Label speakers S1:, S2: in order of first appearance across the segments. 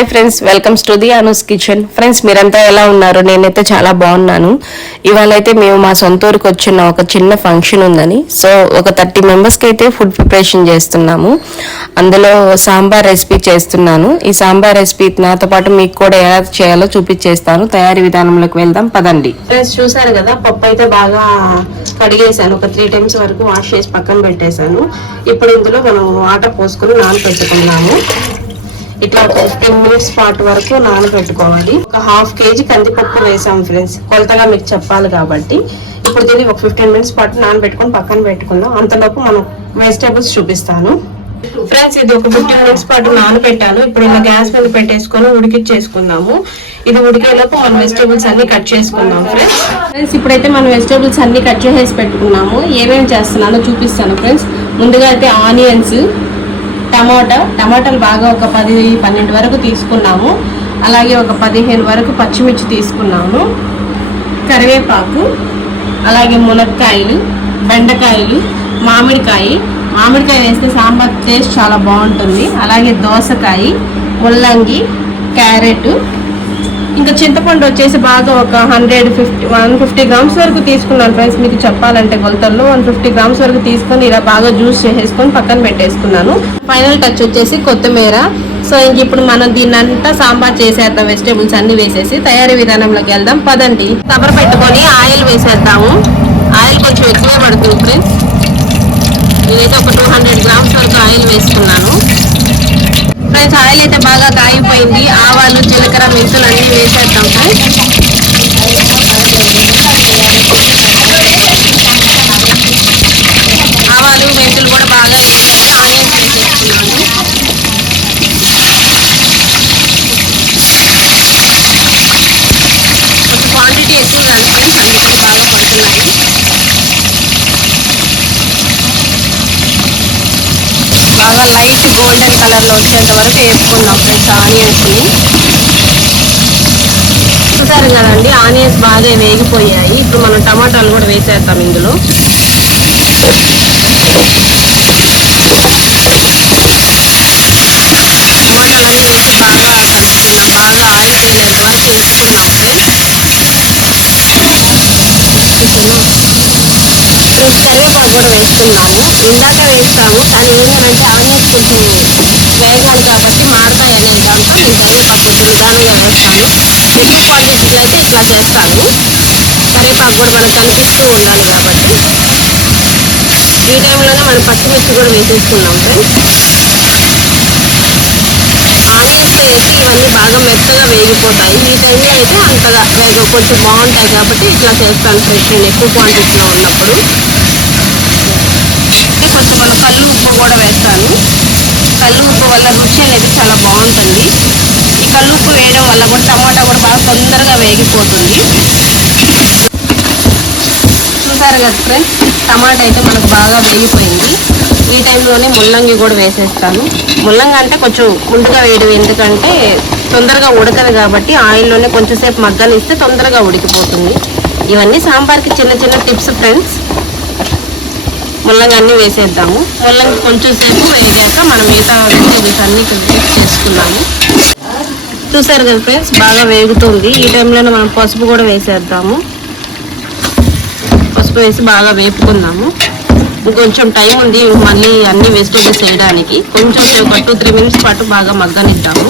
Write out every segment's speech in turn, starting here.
S1: Hi friends welcomes to the Anu's kitchen friends మీరంతా ఎలా ఉన్నారు? నేనైతే చాలా బాగున్నాను. ఇవాళ అయితే మేము మా సొంత ఊరికి వచ్చిన ఒక చిన్న ఫంక్షన్ ఉందని. సో ఒక థర్టీ మెంబర్స్కి అయితే ఫుడ్ ప్రిపరేషన్ చేస్తున్నాము. అందులో సాంబార్ రెసిపీ చేస్తున్నాను. ఈ సాంబార్ రెసిపీ నాతో పాటు మీకు కూడా ఎలా చేయాలో చూపించేస్తాను. తయారీ విధానంలోకి వెళ్దాం పదండి. ఫ్రెండ్స్ చూసారు కదా పప్పు అయితే బాగా కడిగేసాను ఒక త్రీ టైమ్స్ వరకు వాష్ చేసి పక్కన పెట్టేశాను. ఇప్పుడు ఇందులో మనం వాటర్ పోసుకుని నానబెట్టుకున్నాము ఇట్లా ఒక ఫిఫ్టీన్ మినిట్స్ పాటు వరకు నానబెట్టుకోవాలి. ఒక హాఫ్ కేజీ కందిపప్పు వేసాం ఫ్రెండ్స్. కొలతగా మీకు చెప్పాలి కాబట్టి. ఇప్పుడు దీన్ని ఒక ఫిఫ్టీన్ మినిట్స్ పాటు నానబెట్టుకొని పక్కన పెట్టుకుందాం. అంతలోపు మనం వెజిటేబుల్స్ చూపిస్తాను. ఫ్రెండ్స్ ఇది ఒక ఫిఫ్టీన్ మినిట్స్ పాటు నానబెట్టాను. ఇప్పుడు ఇలా గ్యాస్ మీద పెట్టేసుకొని ఉడికిచ్చేసుకుందాము. ఇది ఉడికేలోపు మనం వెజిటేబుల్స్ అన్ని కట్ చేసుకుందాం ఫ్రెండ్స్. ఫ్రెండ్స్ ఇప్పుడైతే మనం వెజిటేబుల్స్ అన్ని కట్ చేసేసి పెట్టుకున్నాము. ఏమేమి చేస్తున్నానో చూపిస్తాను ఫ్రెండ్స్. ముందుగా అయితే ఆనియన్స్ టమాటా టమాటాలు బాగా ఒక పది పన్నెండు వరకు తీసుకున్నాము. అలాగే ఒక పదిహేను వరకు పచ్చిమిర్చి తీసుకున్నాము. కరివేపాకు అలాగే మునక్కాయలు బెండకాయలు మామిడికాయ. మామిడికాయ వేస్తే సాంబార్ టేస్ట్ చాలా బాగుంటుంది. అలాగే దోసకాయ ముల్లంగి క్యారెట్ ఇంకా చింతపండు వచ్చేసి బాగా ఒక hundred fifty one fifty grams వరకు తీసుకున్నాను ఫ్రెండ్స్ మీకు చెప్పాలంటే కొలతల్లో వన్ ఫిఫ్టీ గ్రామ్స్ వరకు తీసుకొని ఇలా బాగా జ్యూస్ చేసేసుకొని పక్కన పెట్టేసుకున్నాను. ఫైనల్ టచ్ వచ్చేసి కొత్తిమీర. సో ఇంక ఇప్పుడు మనం దీన్నంతా సాంబార్ చేసేద్దాం వెజిటేబుల్స్ అన్ని వేసేసి తయారీ విధానంలోకి వెళ్దాం. పదండి. కవర్ పెట్టుకొని ఆయిల్ వేసేద్దాము. ఆయిల్ కొంచెం ఎక్కువే పడుతుంది ఫ్రెండ్స్ నేనైతే ఒక టూ హండ్రెడ్ గ్రామ్స్ వరకు ఆయిల్ వేసుకున్నాను. ఫ్రెండ్స్ ఆయిల్ అయితే బాగా కాగిపోయింది ఆవాలు జీలకర్ర మెంతులు అన్ని వేసేద్దాం ఫ్రెండ్స్ ఆవాలు మెంతులు కూడా బాగా వేసేసి ఆనియన్స్ వేసేసుకున్నాను కొంచెం క్వాంటిటీ ఎక్కువ కాదు ఫ్రెండ్స్ అందుకని బాగా పడుతున్నాయి బాగా లైట్ గోల్డెన్ కలర్లో వచ్చేంత వరకు వేసుకుందాం ఫ్రెండ్స్ ఆనియన్స్ని చూసారు కదండి ఆనియన్స్ బాగా వేగిపోయాయి. ఇప్పుడు మనం టమాటాలు కూడా వేసేస్తాం ఇందులో. టమాటాలన్నీ వేసి బాగా కలుపుకుందాం బాగా ఆయిల్ తేలేంత వరకు వేసుకుందాం ఫ్రెండ్స్. కరివేపాకు కూడా వేసుకున్నాము ఇందాక వేస్తాము కానీ ఏంటంటే ఆనియన్స్ కొంచెం వేగాలి కాబట్టి మాడతాయి అనే దాంతో నేను కరివేపాకు కొంచెం నిదానంగా వేస్తాను ఎక్కువ క్వాంటిటీలో అయితే ఇట్లా చేస్తాను కరివేపాకు కూడా మనకు కనిపిస్తూ ఉండాలి కాబట్టి. ఈ టైంలోనే మనం పచ్చిమిర్చి కూడా వేసేసుకున్నాం ఫ్రెండ్స్ ఇవన్నీ బాగా మెత్తగా వేగిపోతాయి. ఈ టైంలో అయితే అంతగా వేగ కొంచెం బాగుంటాయి కాబట్టి ఇట్లా చేస్తాను ఫ్రెండ్స్ నేను ఎక్కువ క్వాంటిటీలో ఉన్నప్పుడు. కొంచెం మనం కళ్ళు ఉప్పు కూడా వేస్తాను. కళ్ళు ఉప్పు వల్ల రుచి అనేది చాలా బాగుంటుంది. ఈ కళ్ళు ఉప్పు వేయడం వల్ల కూడా టమాటా కూడా బాగా తొందరగా వేగిపోతుంది. చూసారు కదా ఫ్రెండ్స్? టమాటా అయితే మనకు బాగా వేగిపోయింది. ఈ టైంలోనే ముల్లంగి కూడా వేసేస్తాను. ముల్లంగి అంటే కొంచెం ముందుగా వేయడం ఎందుకంటే తొందరగా ఉడకదు కాబట్టి ఆయిల్లోనే కొంచెంసేపు మగ్గనిస్తే తొందరగా ఉడికిపోతుంది. ఇవన్నీ సాంబార్కి చిన్న చిన్న టిప్స్ ఫ్రెండ్స్. ముల్లంగి అన్నీ వేసేద్దాము. ముల్లంగి కొంచెం సేపు వేగాక మనం మిగతా వెజిటేబుల్స్ అన్నీ మిక్స్ చేసుకున్నాము. చూసారు కదా ఫ్రెండ్స్ బాగా వేగుతుంది. ఈ టైంలోనే మనం పసుపు కూడా వేసేద్దాము. పసుపు వేసి బాగా వేపుకుందాము ఇంకొంచెం టైం ఉంది మళ్ళీ అన్ని వెజిటేబుల్స్ వేయడానికి. కొంచెం సేపు టూ త్రీ మినిట్స్ పాటు బాగా మగ్గనిద్దాము.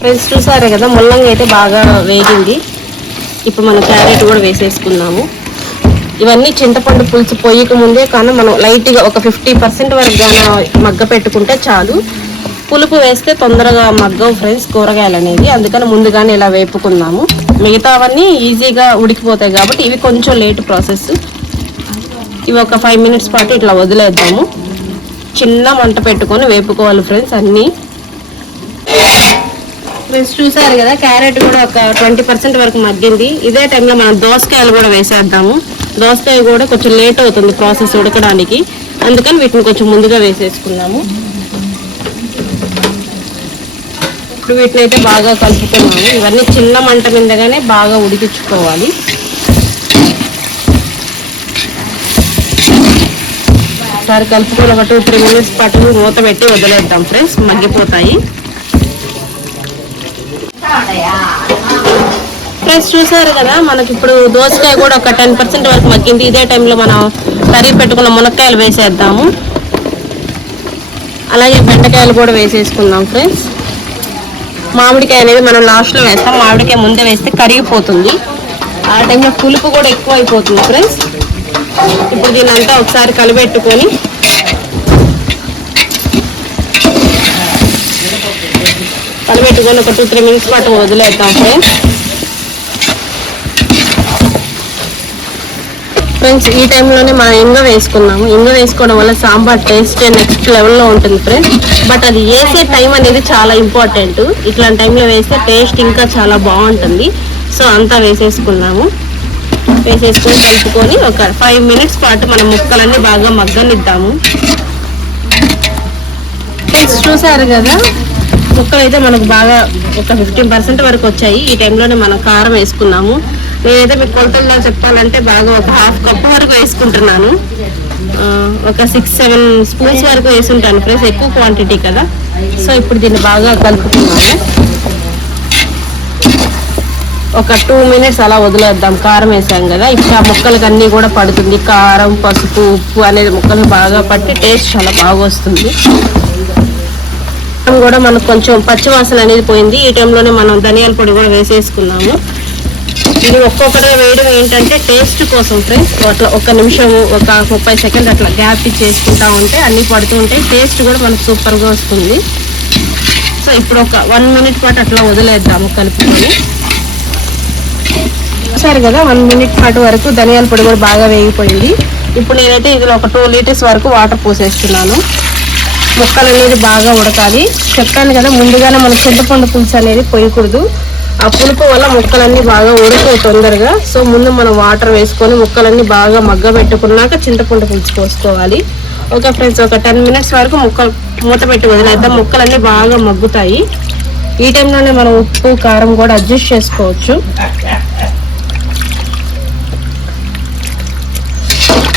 S1: ఫ్రెండ్స్ చూసారే కదా ముల్లంగి అయితే బాగా వేగింది. ఇప్పుడు మనం క్యారెట్ కూడా వేసేసుకున్నాము. ఇవన్నీ చింతపండు పులుసు పొయ్యక ముందే కానీ మనం లైట్గా ఒక ఫిఫ్టీ పర్సెంట్ వరకు గాన మగ్గ పెట్టుకుంటే చాలు. పులుపు వేస్తే తొందరగా మగ్గం ఫ్రెండ్స్ కూరగాయలు అనేది అందుకని ముందుగానే ఇలా వేపుకుందాము మిగతావన్నీ ఈజీగా ఉడికిపోతాయి కాబట్టి ఇవి కొంచెం లేట్ ప్రాసెస్ ఇవి ఒక ఫైవ్ మినిట్స్ పాటు ఇట్లా వదిలేద్దాము. చిన్న మంట పెట్టుకొని వేపుకోవాలి ఫ్రెండ్స్ అన్నీ. ఫ్రెండ్స్ చూసారు కదా క్యారెట్ కూడా ఒక ట్వంటీ పర్సెంట్ వరకు మగ్గింది. ఇదే టైంలో మనం దోసకాయలు కూడా వేసేద్దాము. దోసకాయ కూడా కొంచెం లేట్ అవుతుంది ప్రాసెస్ ఉడకడానికి. అందుకని వీటిని కొంచెం ముందుగా వేసేసుకున్నాము ఇప్పుడు వీటిని అయితే బాగా కలుపుకున్నాము ఇవన్నీ చిన్న మంట మీదగానే బాగా ఉడికించుకోవాలి. ఒకసారి కలుపుకొని ఒక టూ త్రీ మినిట్స్ పాటు మూత పెట్టి వదిలేద్దాం ఫ్రెండ్స్. మగ్గిపోతాయి. ఫ్రెండ్స్ చూసారు కదా మనకి ఇప్పుడు దోసకాయ కూడా ఒక టెన్ పర్సెంట్ వరకు మగ్గింది. ఇదే టైంలో మనం కర్రీ పెట్టుకున్న మునక్కాయలు వేసేద్దాము. అలాగే బెండకాయలు కూడా వేసేసుకుందాం ఫ్రెండ్స్. మామిడికాయ అనేది మనం లాస్ట్లో వేస్తాం. మామిడికాయ ముందే వేస్తే కరిగిపోతుంది. ఆ టైంలో పులుపు కూడా ఎక్కువ అయిపోతుంది ఫ్రెండ్స్ ఇప్పుడు దీనంతా ఒకసారి కలిపెట్టుకొని కలిపెట్టుకొని ఒక టూ త్రీ మినిట్స్ పాటు వదిలేద్దాం ఫ్రెండ్స్ ఫ్రెండ్స్ ఈ టైంలోనే మనం ఇంగ వేసుకున్నాము ఇంగ వేసుకోవడం వల్ల సాంబార్ టేస్ట్ నెక్స్ట్ లెవెల్లో ఉంటుంది ఫ్రెండ్స్ బట్ అది వేసే టైం అనేది చాలా ఇంపార్టెంట్ ఇట్లాంటి టైంలో వేస్తే టేస్ట్ ఇంకా చాలా బాగుంటుంది. సో అంతా వేసేసుకున్నాము వేసేసుకొని కలుపుకొని ఒక ఫైవ్ మినిట్స్ పాటు మనం ముక్కలన్నీ బాగా మగ్గనిద్దాము. ఫ్రెండ్స్ చూసారు కదా? ముక్కలు అయితే మనకు బాగా ఒక ఫిఫ్టీన్ పర్సెంట్ వరకు వచ్చాయి. ఈ టైంలోనే మనం కారం వేసుకున్నాము నేనైతే మీకు కొలతల్లో చెప్పాలంటే బాగా ఒక హాఫ్ కప్ వరకు వేసుకుంటున్నాను. ఒక సిక్స్ సెవెన్ స్పూన్స్ వరకు వేసుంటాను ఫ్రెండ్స్ ఎక్కువ క్వాంటిటీ కదా. సో ఇప్పుడు దీన్ని బాగా కలుపుతున్నాను ఒక టూ మినిట్స్ అలా వదిలేద్దాం కారం వేసాం కదా. ఇప్పుడు ఆ ముక్కలకి అన్నీ కూడా పడుతుంది. కారం పసుపు ఉప్పు అనేది ముక్కలు బాగా పట్టి టేస్ట్ చాలా బాగా వస్తుంది. కూడా మనకు కొంచెం పచ్చివాసన అనేది పోయింది. ఈ టైంలోనే మనం ధనియాల పొడి కూడా వేసేసుకున్నాము. ఇది ఒక్కొక్కటిగా వేయడం ఏంటంటే టేస్ట్ కోసం ఫ్రెండ్స్ అట్లా ఒక నిమిషం ఒక ముప్పై సెకండ్ అట్లా గ్యాప్ చేసుకుంటా ఉంటే అన్నీ పడుతూ ఉంటాయి టేస్ట్ కూడా మనకు సూపర్గా వస్తుంది. సో ఇప్పుడు ఒక వన్ మినిట్ పాటు అట్లా వదిలేద్దాము కలుపుకొని. సరే కదా వన్ మినిట్ పాటు వరకు ధనియాల పొడి కూడా బాగా వేగిపోయింది. ఇప్పుడు నేనైతే ఇందులో ఒక టూ లీటర్స్ వరకు వాటర్ పోసేస్తున్నాను. ముక్కలు అనేది బాగా ఉడకాలి. చెప్పాను కదా ముందుగానే మన చింతపండు పులుసు అనేది పోయకూడదు. ఆ పులుపు వల్ల ముక్కలన్నీ బాగా ఉడకాయి తొందరగా. సో ముందు మనం వాటర్ వేసుకొని ముక్కలన్నీ బాగా మగ్గ పెట్టుకున్నాక చింతపండు పులుసు పోసుకోవాలి. ఓకే ఫ్రెండ్స్ ఒక టెన్ మినిట్స్ వరకు ముక్కలు మూత పెట్టి వదిలేద్దాం. ముక్కలన్నీ బాగా మగ్గుతాయి. ఈ టైంలోనే మనం ఉప్పు కారం కూడా అడ్జస్ట్ చేసుకోవచ్చు.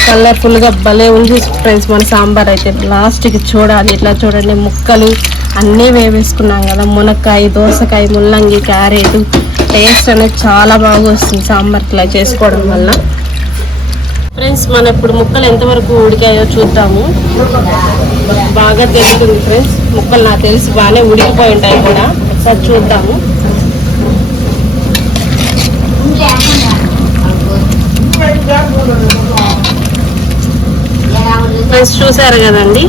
S1: కలర్ఫుల్గా భలే ఉంది ఫ్రెండ్స్ మన సాంబార్ అయితే. లాస్ట్కి చూడాలి ఇట్లా చూడండి ముక్కలు. అన్నీ వేవేసుకున్నాం కదా. మునక్కాయ దోసకాయ ముల్లంగి క్యారెట్ టేస్ట్ అనేది చాలా బాగా వస్తుంది సాంబార్ ఇట్లా చేసుకోవడం వల్ల. ఫ్రెండ్స్ మన ఇప్పుడు ముక్కలు ఎంతవరకు ఉడికాయో చూద్దాము. బాగా తెలుస్తుంది ఫ్రెండ్స్. ముక్కలు నాకు తెలిసి బాగానే ఉడికిపోయి ఉంటాయి కూడా. ఒకసారి చూద్దాము. ఫ్రెండ్స్ చూసారు కదండి?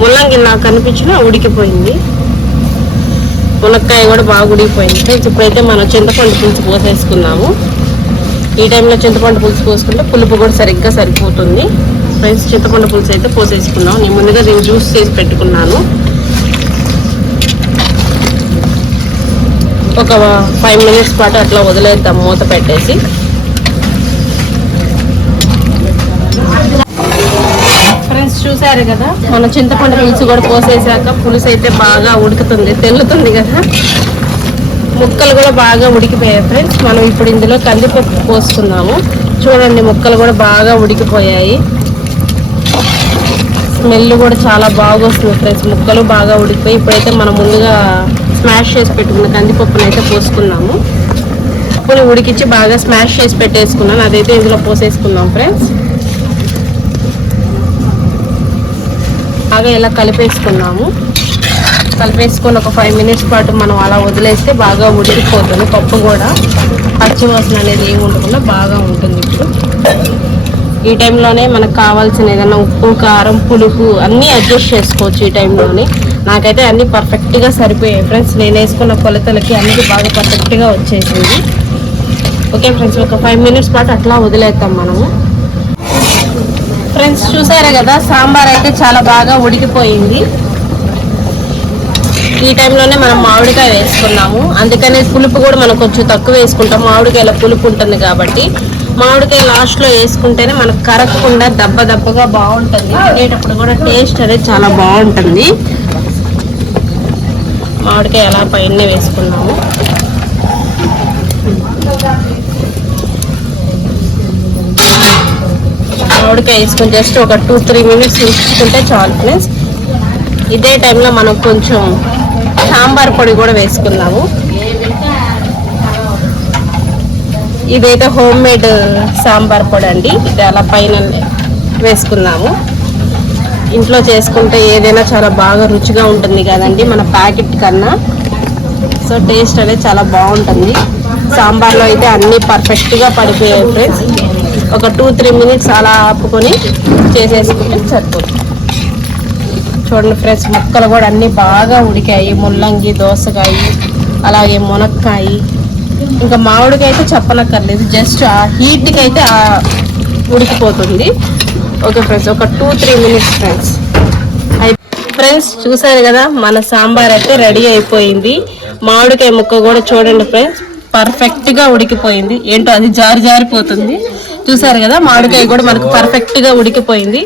S1: ముల్లంగి నాకు కనిపించిన ఉడికిపోయింది. మునక్కాయ కూడా బాగా ఉడికిపోయింది. ఇప్పుడైతే మనం చింతపండు పులుసు పోసేసుకున్నాము ఈ టైంలో చింతపండు పులుసు పోసుకుంటే పులుపు కూడా సరిగ్గా సరిపోతుంది. ఫ్రెండ్స్ చింతపండు పులుసు అయితే పోసేసుకున్నాం నేను ముందుగా దీన్ని జ్యూస్ చేసి పెట్టుకున్నాను. ఒక ఫైవ్ మినిట్స్ పాటు అట్లా వదిలేద్దాం మూత పెట్టేసి. ఫ్రెండ్స్ చూసారు కదా? మన చింతపండు పులుసు కూడా పోసేసాక పులుసు అయితే బాగా ఉడుకుతుంది తెల్లుతుంది కదా? ముక్కలు కూడా బాగా ఉడికిపోయాయి ఫ్రెండ్స్ మనం ఇప్పుడు ఇందులో కందిపప్పు పోసుకున్నాము చూడండి ముక్కలు కూడా బాగా ఉడికిపోయాయి. స్మెల్ కూడా చాలా బాగా వస్తుంది ఫ్రెండ్స్ ముక్కలు బాగా ఉడికిపోయి ఇప్పుడైతే మనం ముందుగా స్మాష్ చేసి పెట్టుకున్న కందిపప్పును అయితే పోసుకున్నాము పప్పుని ఉడికించి బాగా స్మాష్ చేసి పెట్టేసుకున్నాను. అదైతే ఇందులో పోసేసుకుందాం ఫ్రెండ్స్ బాగా ఇలా కలిపేసుకున్నాము. కలిపేసుకొని ఒక ఫైవ్ మినిట్స్ పాటు మనం అలా వదిలేస్తే బాగా ఉడికిపోతుంది. పప్పు కూడా పచ్చివాసన అనేది ఏమి ఉండకుండా బాగా ఉంటుంది ఇప్పుడు. ఈ టైంలోనే మనకు కావాల్సిన ఏదైనా ఉప్పు కారం పులుపు అన్నీ అడ్జస్ట్ చేసుకోవచ్చు ఈ టైంలోనే నాకైతే అన్నీ పర్ఫెక్ట్గా సరిపోయాయి. ఫ్రెండ్స్ నేను వేసుకున్న కొలతలకి అన్నీ బాగా పర్ఫెక్ట్గా వచ్చేసింది. ఓకే ఫ్రెండ్స్ ఒక ఫైవ్ మినిట్స్ పాటు అట్లా వదిలేద్దాం మనము. ఫ్రెండ్స్ చూసారా కదా? సాంబార్ అయితే చాలా బాగా ఉడికిపోయింది. ఈ టైంలోనే మనం మామిడికాయ వేసుకున్నాము. అందుకనే పులుపు కూడా మనం కొంచెం తక్కువ వేసుకుంటాం. మామిడికాయల పులుపు ఉంటుంది కాబట్టి. మామిడికాయ లాస్ట్లో వేసుకుంటేనే మనకు కరగకుండా దెబ్బ దెబ్బగా బాగుంటుంది. తినేటప్పుడు కూడా టేస్ట్ అనేది చాలా బాగుంటుంది. మామిడికాయ అలా పైన వేసుకున్నాము. మామిడికాయ వేసుకుని జస్ట్ ఒక టూ త్రీ మినిట్స్ ఉంచుకుంటే చాలు ఫ్రెండ్స్. ఇదే టైంలో మనం కొంచెం సాంబార్ పొడి కూడా వేసుకుందాము. ఇదైతే హోమ్ మేడ్ సాంబార్ పొడి అండి. ఇది అలా పైన వేసుకున్నాము ఇంట్లో చేసుకుంటే ఏదైనా చాలా బాగా రుచిగా ఉంటుంది కదండి మన ప్యాకెట్ కన్నా. సో టేస్ట్ అనేది చాలా బాగుంటుంది. సాంబార్లో అయితే అన్నీ పర్ఫెక్ట్గా పడిపోయాయి ఫ్రెండ్స్. ఒక టూ త్రీ మినిట్స్ అలా ఆపుకొని చేసేసుకుంటే సరిపోతుంది. చూడండి ఫ్రెండ్స్ ముక్కలు కూడా అన్నీ బాగా ఉడికాయి. ముల్లంగి దోసకాయ అలాగే మునక్కాయ. ఇంకా మామిడికాయ అయితే చెప్పనక్కర్లేదు జస్ట్ ఆ హీట్కి అయితే ఉడికిపోతుంది. ఓకే ఫ్రెండ్స్ ఒక two three minutes friends friends చూసారు కదా మన సాంబార్ అయితే రెడీ అయిపోయింది. మామిడికాయ ముక్క కూడా చూడండి ఫ్రెండ్స్ పర్ఫెక్ట్గా ఉడికిపోయింది. ఏంటో అది జారి జారిపోతుంది. చూసారు కదా మామిడికాయ కూడా మనకు పర్ఫెక్ట్గా ఉడికిపోయింది.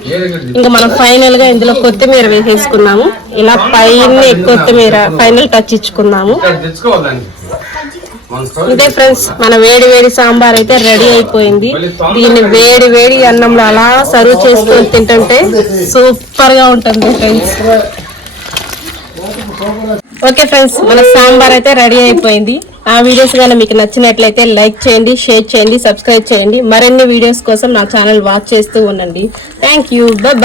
S1: ఇంకా మనం ఫైనల్గా ఇందులో కొత్తిమీర వేసేసుకున్నాము. ఇలా పైన కొత్తిమీర ఫైనల్ టచ్ ఇచ్చుకున్నాము. ఇదే ఫ్రెండ్స్ మన వేడి వేడి సాంబార్ అయితే రెడీ అయిపోయింది. దీన్ని వేడి వేడి అన్నంలో అలా సర్వ్ చేసుకొని తింటుంటే సూపర్గా ఉంటుంది ఫ్రెండ్స్ ఓకే ఫ్రెండ్స్ మన సాంబార్ అయితే రెడీ అయిపోయింది. ఆ వీడియోస్ కానీ మీకు నచ్చినట్లయితే లైక్ చేయండి షేర్ చేయండి సబ్స్క్రైబ్ చేయండి. మరిన్ని వీడియోస్ కోసం నా ఛానల్ వాచ్ చేస్తూ ఉండండి. Thank you bye